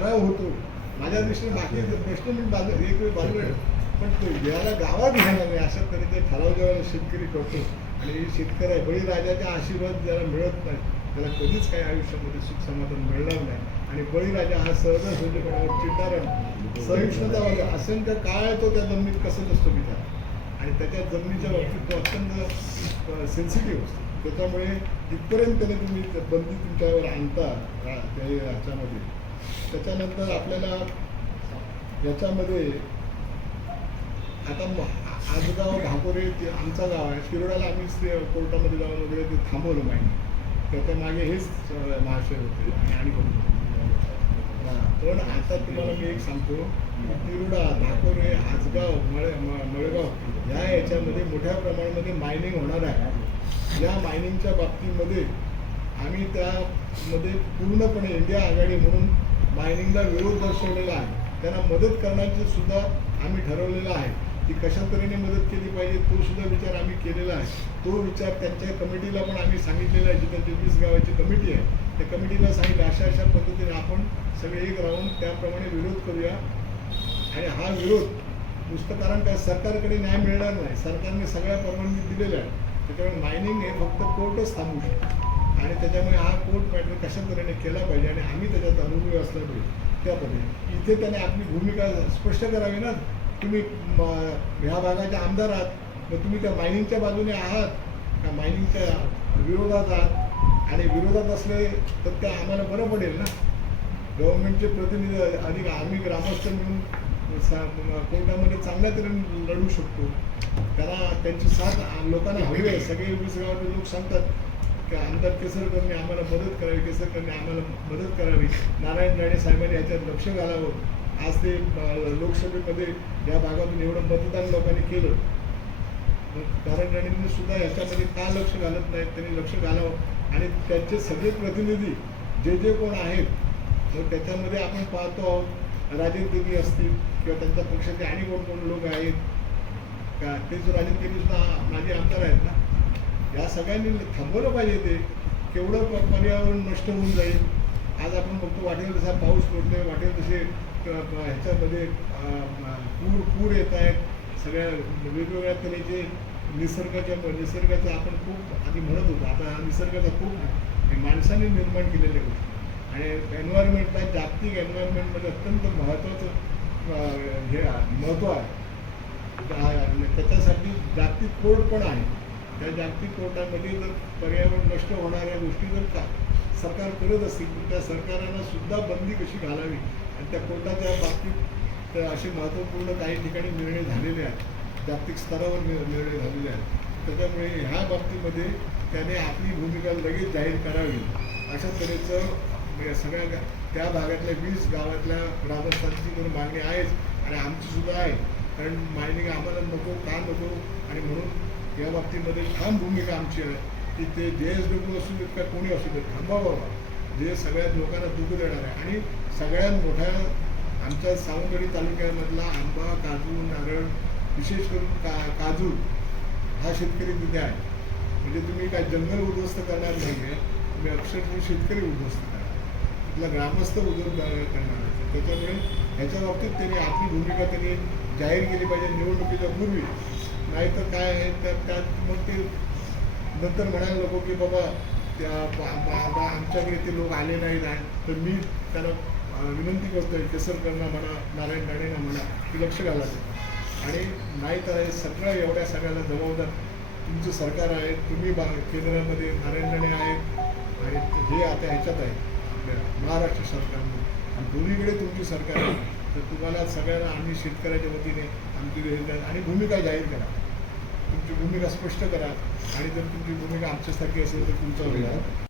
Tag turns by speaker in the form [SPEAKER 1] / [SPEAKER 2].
[SPEAKER 1] ठराव होतो. माझ्या दृष्टीने बाकी प्रश्न मी बाजू एक वेळ बाजूला पण तो याला गावात घ्यायला नाही अशा तऱ्हेचे ठराव जेव्हा शेतकरी करतो आणि शेतकरी बळीराजाचा आशीर्वाद ज्याला मिळत नाही त्याला कधीच काही आयुष्यामध्ये सुख समाधान मिळणार नाही. आणि बळीराजा हा सहज होते कोणावर चिडणारा नाही. असंख्य काळ तो त्या जमिनीत कसं असतो बिचारा. आणि त्याच्या जमिनीच्या बाबतीत तो अत्यंत सेन्सिटिव्ह असतो. त्याच्यामुळे इथपर्यंत कधी तुम्ही बंदी तुमच्यावर आणता त्या ह्याच्यामध्ये त्याच्यानंतर आपल्याला याच्यामध्ये आता आजगाव ढाकोरे ते आमचा गाव आहे. शिरोडाला आम्ही कोर्टामध्ये जाऊन वगैरे ते थांबवलं माहिती. त्याच्यामागे हेच महाशय होते. आणि पण आता तुम्हाला मी एक सांगतो की तिरुडा धाकोरे आजगाव मळे म- मळगाव या याच्यामध्ये मोठ्या प्रमाणामध्ये मायनिंग होणार आहे. या मायनिंगच्या बाबतीमध्ये आम्ही त्यामध्ये पूर्णपणे इंडिया आघाडी म्हणून मायनिंगला विरोध दर्शवलेला आहे. त्यांना मदत करण्याचे सुद्धा आम्ही ठरवलेलं आहे. ती कशा तऱ्हेने मदत केली पाहिजे तो सुद्धा विचार आम्ही केलेला आहे. तो विचार त्यांच्या कमिटीला पण आम्ही सांगितलेला आहे जी त्यांची वीस गावाची कमिटी आहे. त्या कमिटीला सांगितलं अशा अशा पद्धतीने आपण सगळे एक राहून त्याप्रमाणे विरोध करूया. आणि हा विरोध नुसतं कारण काय सरकारकडे न्याय मिळणार नाही. सरकारने सगळ्या परवानगी दिलेल्या आहे त्याच्यामुळे मायनिंग हे फक्त कोर्टच थांबू शकतो. आणि त्याच्यामुळे हा कोर्ट मॅटर कशा तऱ्हेने केला पाहिजे आणि आम्ही त्याच्यात अनुभवी असला पाहिजे. त्या पद्धतीने इथे त्याने आपली भूमिका स्पष्ट करावी ना. तुम्ही ह्या भागाचे आमदार आहात मग तुम्ही त्या मायनिंगच्या बाजूने आहात. का मायनिंगच्या विरोधात आहात. आणि विरोधात असले तर ते आम्हाला बरं पडेल ना. गव्हर्नमेंटचे प्रतिनिधी अधिक आम्ही ग्रामस्थ मिळून सा- कोर्टामध्ये चांगल्या तऱ्हेने लढू शकतो. त्याला त्यांची साथ लोकांना हवी आहे. सगळे वीस गावातले लोक सांगतात की आमदार केसरकरने आम्हाला मदत करावी केसरकरने आम्हाला मदत करावी. नारायण राणे साहेबांनी याच्यात लक्ष घालावं. आज ते लोकसभेमध्ये या भागातून एवढं मतदान लोकांनी केलं. नारायण राणेंनी सुद्धा याच्यामध्ये का लक्ष घालत नाहीत? त्यांनी लक्ष घालावं. आणि त्यांचे सगळे प्रतिनिधी जे जे कोण आहेत तर त्याच्यामध्ये आपण पाहतो आहोत राजेंद्र देवी असतील किंवा त्यांच्या पक्षाचे आणि कोण कोण लोक आहेत. का ते राजेंद्र देवी सुद्धा माझे आमदार आहेत ना? या सगळ्यांनी थांबवलं पाहिजे ते. केवढं प- पर्यावरण नष्ट होऊन जाईल. आज आपण बघतो वाटेल तसा पाऊस पडतोय वाटेल तसे ह्याच्यामध्ये पूर पूर येत आहेत. सगळ्या वेगवेगळ्या तऱ्हेचे निसर्गाच्या निसर्गाचा आपण खूप आधी म्हणत होतो. आता हा निसर्गाचा खूप माणसाने निर्माण केलेल्या गोष्टी. आणि एन्व्हायरमेंटला जागतिक एन्व्हायरमेंटमध्ये अत्यंत महत्त्वाचं हे आहे, महत्त्व आहे. त्याच्यासाठी जागतिक कोर्ट पण आहे. त्या जागतिक कोर्टामध्ये जर पर्यावरण नष्ट होणाऱ्या गोष्टी जर का सरकार करत असतील त्या सरकारांना सुद्धा बंदी कशी घालावी? आणि त्या कोर्टाच्या बाबतीत तर असे महत्त्वपूर्ण काही ठिकाणी निर्णय झालेले आहेत. जागतिक स्तरावर निर्णय झालेले आहेत. त्याच्यामुळे ह्या बाबतीमध्ये त्याने आपली भूमिका लगेच जाहीर करावी. अशा तऱ्हेचं म्हणजे सगळ्या त्या भागातल्या वीस गावातल्या ग्रामस्थांची तर मागणी आहेच आणि आमचीसुद्धा आहे कारण मायनिंग आम्हाला नको का नको आणि म्हणून या बाबतीमध्ये ठाम भूमिका आमची आहे की ते जे एस डब्ल्यू असू देत का कोणी असू देत थांबा बाबा. जे सगळ्या लोकांना दुःख देणार आहे. आणि सगळ्यात मोठ्या आमच्या सावंतवाडी तालुक्यामधला आंबा काजू नारळ विशेष करून का काजू हा शेतकरी तिथे आहे. म्हणजे तुम्ही काय जंगल उद्ध्वस्त करणार नाही आहे. तुम्ही अक्षरशः शेतकरी उद्ध्वस्त करा तिथला ग्रामस्थ उद्योग करणार त्याच्यामुळे ह्याच्या बाबतीत त्यांनी आपली भूमिका त्यांनी जाहीर केली पाहिजे. निवडणुकीच्या पूर्वी नाहीतर काय आहे तर त्यात मग ते नंतर म्हणायला नको की बाबा त्या बा- आमच्याकडे ते लोक आले नाही आहे तर मी त्यांना विनंती करतोय केसरकरांना म्हणा नारायण राणेंना म्हणा की लक्ष घाला. आणि नाही तर हे सगळं एवढ्या सगळ्याला जबाबदार तुमचं सरकार आहे तुम्ही बा केंद्रामध्ये नारायण राणे आहेत आणि हे आता ह्याच्यात आहे आपल्या महाराष्ट्र सरकारमध्ये. आणि दोन्हीकडे तुमची सरकार आहे. तर तुम्हाला सगळ्यांना आम्ही शेतकऱ्याच्या वतीने आमची हे- आणि भूमिका जाहीर करा. तुमची भूमिका स्पष्ट करा. आणि जर तुमची भूमिका आमच्यासारखी असेल तर तुमचा वेळ